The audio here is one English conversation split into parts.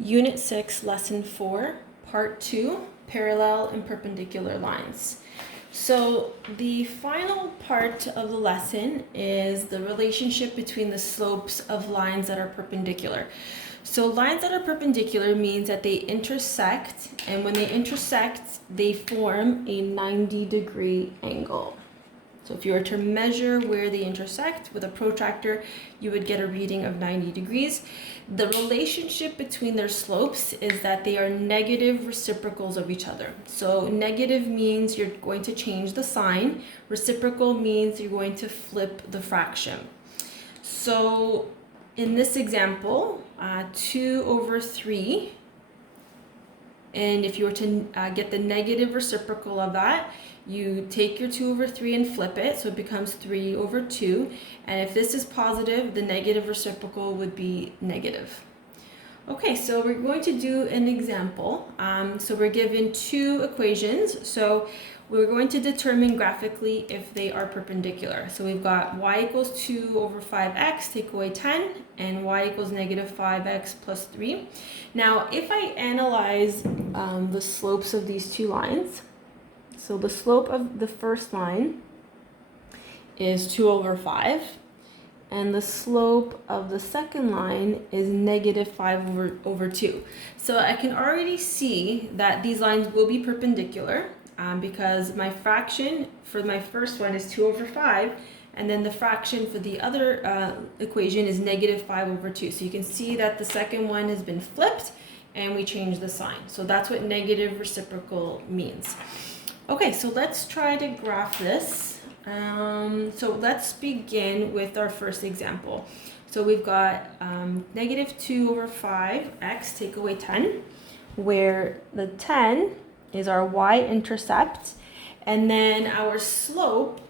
Unit 6, Lesson 4, Part 2, Parallel and Perpendicular Lines. So the final part of the lesson is the relationship between the slopes of lines that are perpendicular. So lines that are perpendicular means that they intersect, and when they intersect, they form a 90-degree angle. So if you were to measure where they intersect with a protractor, you would get a reading of 90 degrees. The relationship between their slopes is that they are negative reciprocals of each other. So negative means you're going to change the sign. Reciprocal means you're going to flip the fraction. So in this example, 2 over 3, and if you were to get the negative reciprocal of that, you take your 2 over 3 and flip it, so it becomes 3 over 2. And if this is positive, the negative reciprocal would be negative. Okay, so we're going to do an example. So we're given two equations. So we're going to determine graphically if they are perpendicular. So we've got y equals 2 over 5x, take away 10, and y equals negative 5x plus 3. Now, if I analyze the slopes of these two lines, so the slope of the first line is 2 over 5, and the slope of the second line is negative 5 over 2. So I can already see that these lines will be perpendicular because my fraction for my first one is 2 over 5, and then the fraction for the other equation is negative 5 over 2. So you can see that the second one has been flipped and we change the sign. So that's what negative reciprocal means. Okay, so let's try to graph this. So let's begin with our first example. So we've got negative 2 over 5x, take away 10, where the 10 is our y-intercept, and then our slope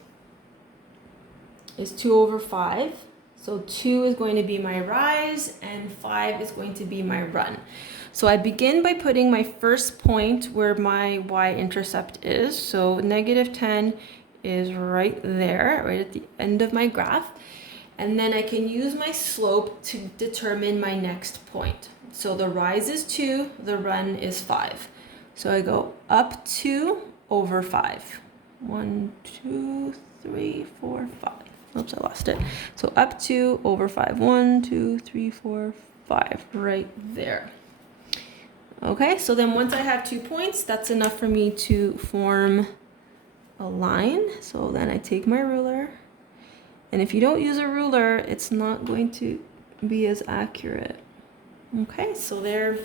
is 2 over 5. So 2 is going to be my rise, and 5 is going to be my run. So I begin by putting my first point where my y-intercept is. So negative 10 is right there, right at the end of my graph. And then I can use my slope to determine my next point. So the rise is 2, the run is 5. So I go up 2 over 5. 1, 2, 3, 4, 5. Oops, I lost it. So up 2 over 5. 1, 2, 3, 4, 5. Right there. Okay, so then once I have 2 points, that's enough for me to form a line. So then I take my ruler. And if you don't use a ruler, it's not going to be as accurate. Okay, so there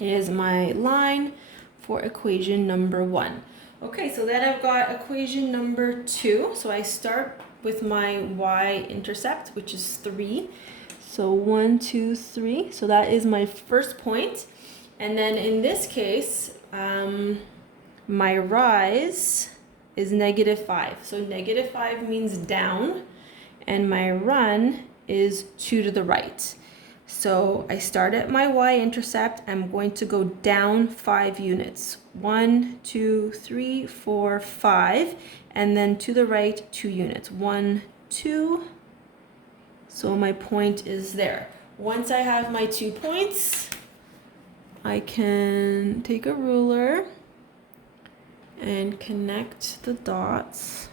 is my line for equation number 1. Okay, so then I've got equation number 2. So I start with my y-intercept, which is 3. So 1, 2, 3. So that is my first point. And then in this case, my rise is negative 5. So negative 5 means down, and my run is 2 to the right. So I start at my y-intercept. I'm going to go down 5 units. 1, 2, 3, 4, 5. And then to the right, 2 units. 1, 2. So my point is there. Once I have my 2 points, I can take a ruler and connect the dots.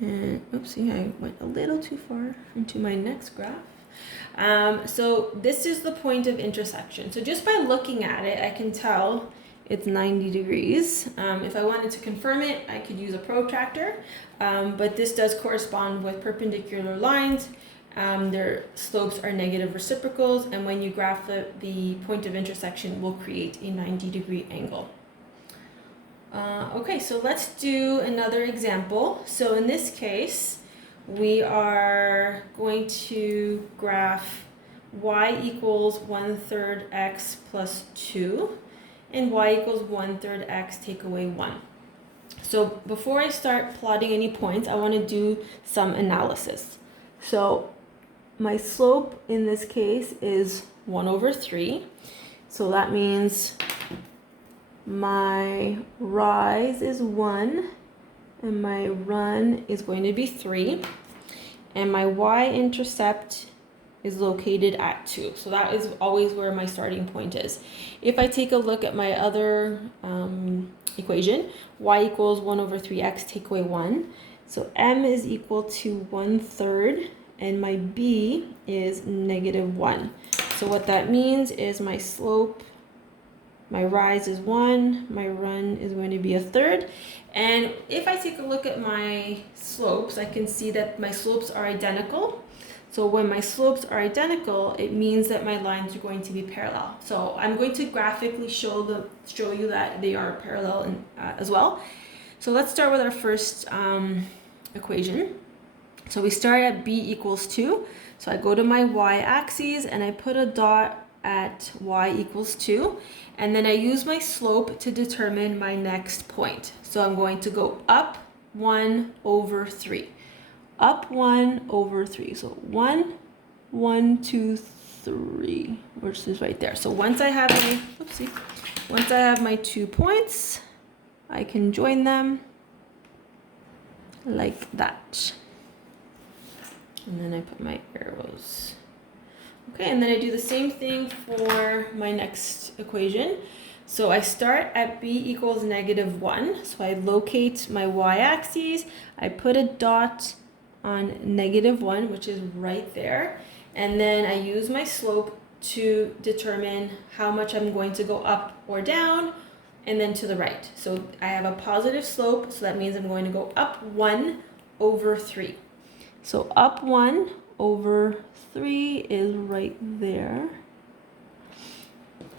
And oopsie, I went a little too far into my next graph. So this is the point of intersection. So just by looking at it, I can tell it's 90 degrees. If I wanted to confirm it, I could use a protractor, but this does correspond with perpendicular lines. Their slopes are negative reciprocals, and when you graph it, the point of intersection will create a 90-degree angle. Okay, so let's do another example. So in this case, we are going to graph y equals 1/3 x plus 2, and y equals 1/3 x take away 1. So before I start plotting any points, I want to do some analysis. So my slope in this case is 1 over 3. So that means my rise is 1 and my run is going to be 3. And my y-intercept is located at 2. So that is always where my starting point is. If I take a look at my other equation, y equals 1 over 3x, take away 1. So m is equal to 1/3, and my b is -1. So what that means is my slope, my rise is 1, my run is going to be 1/3. And if I take a look at my slopes, I can see that my slopes are identical. So when my slopes are identical, it means that my lines are going to be parallel. So I'm going to graphically show you that they are parallel as well. So let's start with our first equation. So we start at b equals 2. So I go to my y-axis and I put a dot at y equals 2. And then I use my slope to determine my next point. So I'm going to go up 1 over 3. Up 1 over 3. So 1, 1, 2, 3, which is right there. So once I have my 2 points, I can join them like that. And then I put my arrows. Okay, and then I do the same thing for my next equation. So I start at b equals -1. So I locate my y-axis, I put a dot on -1, which is right there. And then I use my slope to determine how much I'm going to go up or down, and then to the right. So I have a positive slope, so that means I'm going to go up 1 over 3. So up 1 over 3 is right there.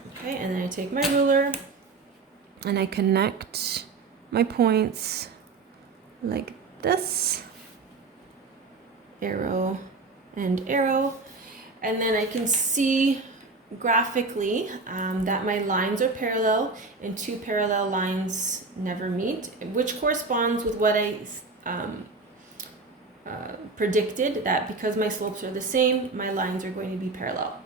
Okay, and then I take my ruler and I connect my points like this. Arrow and arrow. And then I can see graphically that my lines are parallel and 2 parallel lines never meet, which corresponds with what I predicted, that because my slopes are the same, my lines are going to be parallel.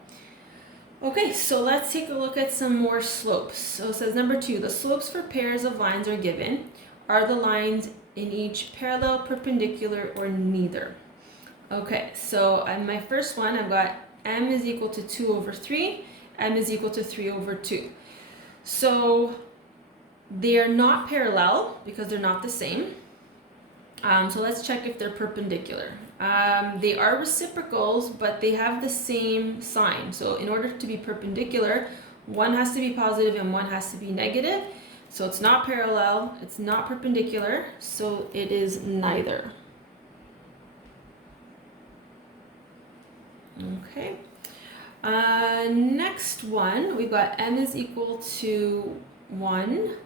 Okay, so let's take a look at some more slopes. So it says number 2, the slopes for pairs of lines are given. Are the lines in each parallel, perpendicular, or neither? Okay, so on my first one, I've got m is equal to 2 over 3, m is equal to 3 over 2. So they are not parallel because they're not the same. So let's check if they're perpendicular. They are reciprocals, but they have the same sign. So in order to be perpendicular, one has to be positive and one has to be negative. So it's not parallel, it's not perpendicular, so it is neither. Okay. Next one, we've got m is equal to 1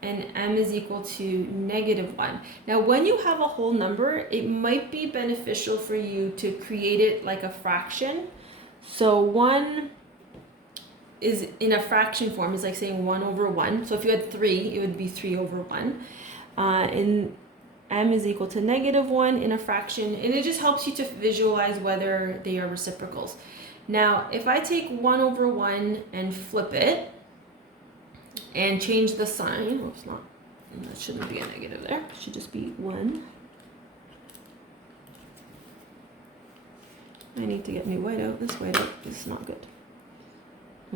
and m is equal to -1. Now, when you have a whole number, it might be beneficial for you to create it like a fraction. So 1 is in a fraction form, is like saying 1 over 1. So if you had 3, it would be 3 over 1. And m is equal to -1 in a fraction, and it just helps you to visualize whether they are reciprocals. Now, if I take 1 over 1 and flip it and change the sign, oops, not, that shouldn't be a negative there, it should just be 1. I need to get new white out. This white out is not good.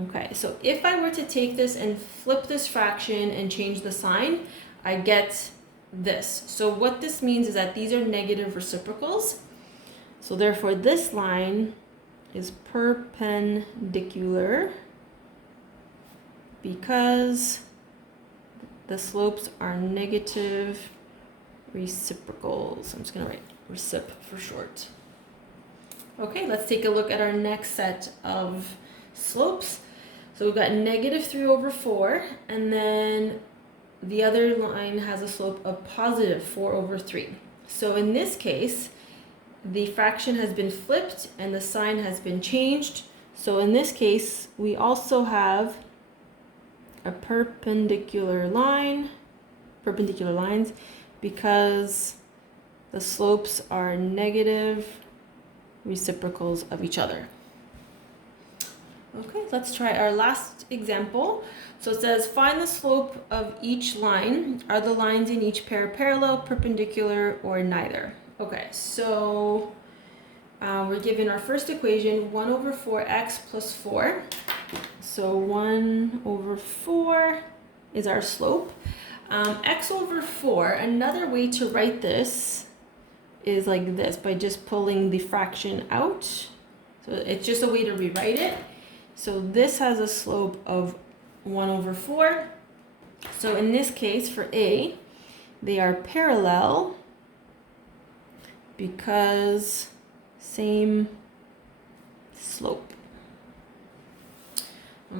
Okay, so if I were to take this and flip this fraction and change the sign, I get this. So what this means is that these are negative reciprocals. So therefore this line is perpendicular because the slopes are negative reciprocals. I'm just gonna write recip for short. Okay, let's take a look at our next set of slopes. So we've got -3 over 4, and then the other line has a slope of positive 4 over 3. So in this case, the fraction has been flipped and the sign has been changed. So in this case, we also have a perpendicular lines because the slopes are negative reciprocals of each other. Okay, let's try our last example. So it says, find the slope of each line. Are the lines in each pair parallel, perpendicular, or neither? Okay, so we're given our first equation, 1 over 4x plus 4. So 1 over 4 is our slope. X over 4, another way to write this is like this, by just pulling the fraction out. So it's just a way to rewrite it. So this has a slope of 1 over 4. So in this case, for A, they are parallel because same slope.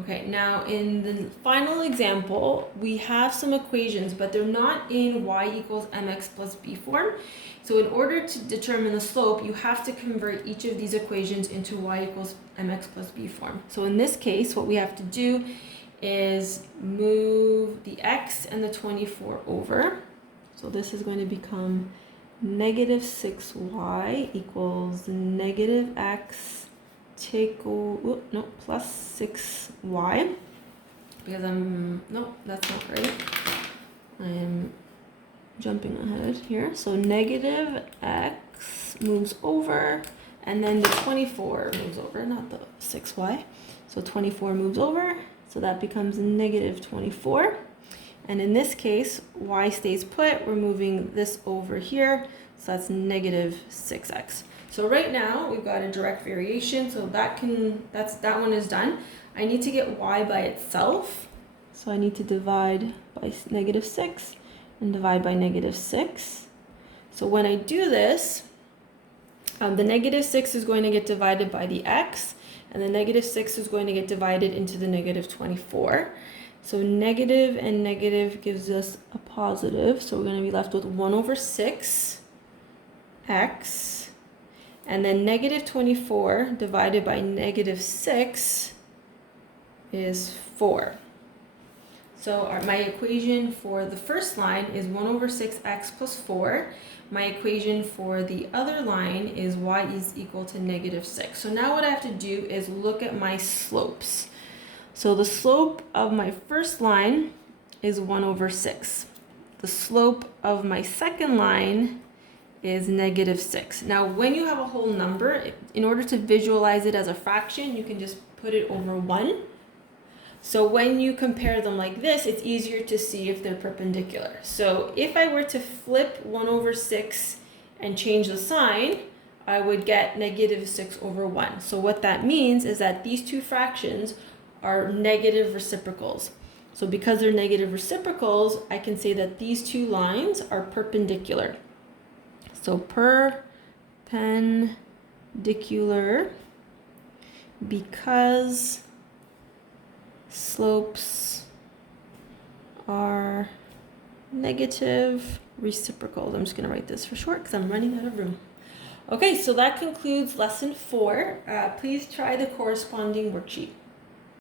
Okay, now in the final example, we have some equations, but they're not in y equals mx plus b form. So in order to determine the slope, you have to convert each of these equations into y equals mx plus b form. So in this case, what we have to do is move the x and the 24 over. So this is going to become negative 6y equals negative x plus 6y, because no, that's not right. I am jumping ahead here. So negative x moves over, and then the 24 moves over, not the 6y. So 24 moves over, so that becomes negative 24. And in this case, y stays put. We're moving this over here, so that's negative 6x. So right now we've got a direct variation, so that one is done. I need to get y by itself, so I need to divide by negative 6 and divide by negative 6. So when I do this, the negative 6 is going to get divided by the x, and the negative 6 is going to get divided into the negative 24. So negative and negative gives us a positive, so we're going to be left with 1 over 6 x. And then negative 24 divided by negative 6 is 4. So my equation for the first line is 1 over 6x plus 4. My equation for the other line is y is equal to negative 6. So now what I have to do is look at my slopes. So the slope of my first line is 1 over 6. The slope of my second line is negative 6. Now, when you have a whole number, in order to visualize it as a fraction, you can just put it over 1. So when you compare them like this, it's easier to see if they're perpendicular. So if I were to flip 1 over 6 and change the sign, I would get negative 6 over 1. So what that means is that these two fractions are negative reciprocals. So because they're negative reciprocals, I can say that these two lines are perpendicular. So perpendicular because slopes are negative reciprocals. I'm just going to write this for short because I'm running out of room. Okay, so that concludes lesson 4. Please try the corresponding worksheet.